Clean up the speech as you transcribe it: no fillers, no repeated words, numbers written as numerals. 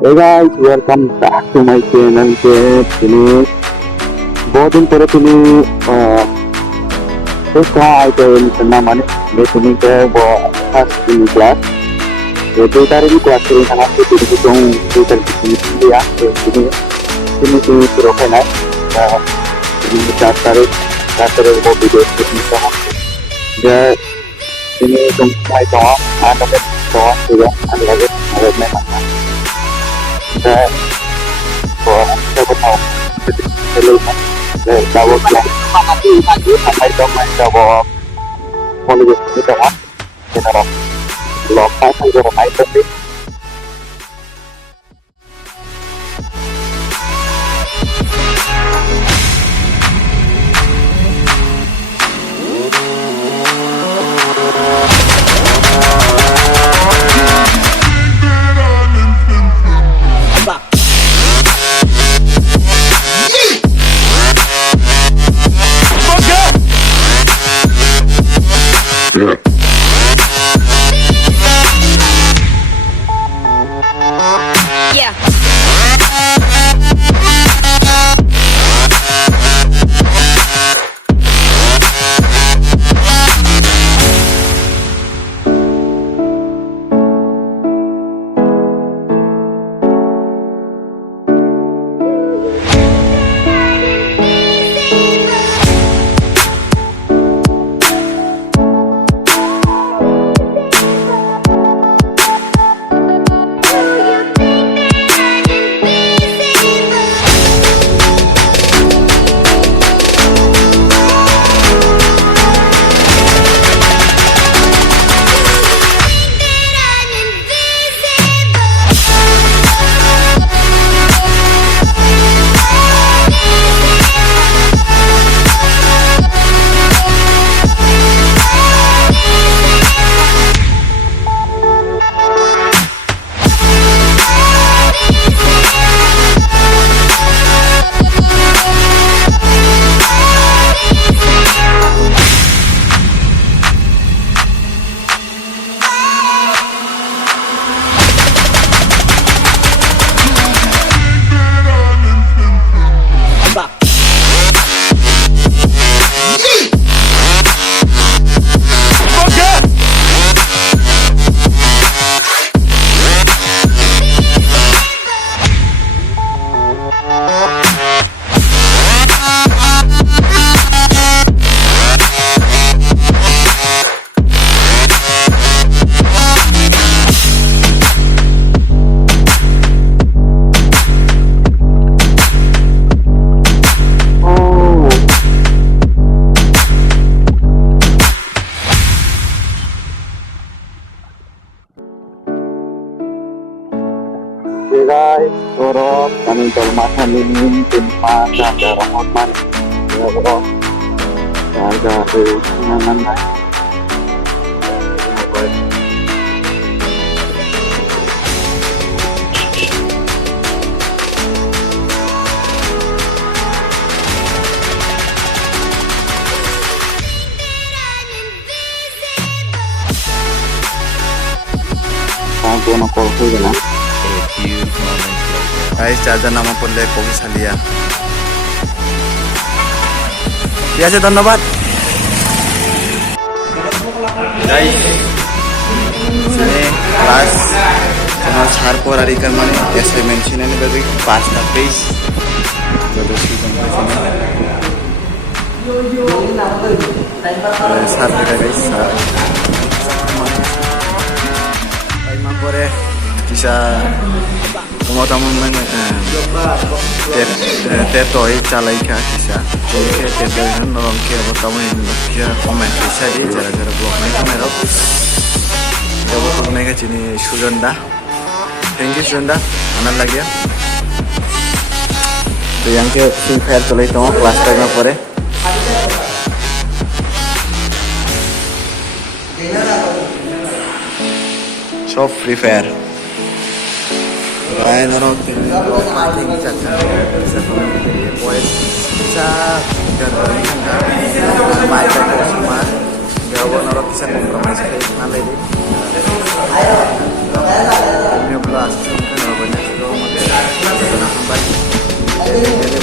Hey guys, welcome back to my channel. তুমি বহুদিন পরে তুমি ay na mane তুমি first ini kelas itu tadi di kelas ini sangat itu dong itu dia ini bro kan ini tarik mau video ini sama ya ini dong saya tahu ada juga ada memang saya tahu hello tahu sampai tahu mau kita kan general lokal saja item ini guys, sorot kami termakan ini timpa ada rahmat ya bro ada kenangan lain aku nak call tu je lah. Guys, charger नामा पड़ले कभी सालिया ঠিক আছে ধন্যবাদ guys sini kelas channel char por ari kan mane assignment sini ni babi 5 na page jodoh sih sar de guys sar time pore bisa teman-teman teto calai ka bisa jadi teto kan orang kira bertamu ini kira komen bisa di cara-cara blog naik kamera jawab blog naik sini Sujanda thank you Sujanda anak lagi ya तो yang ke Free Fire चलाई तो class time में पड़े सब Free Fire lain orang lagi bisa bisa dan macam semua jawab orang bisa kompromis kayak mana ini ini belas kan banyak Ito na kang balik.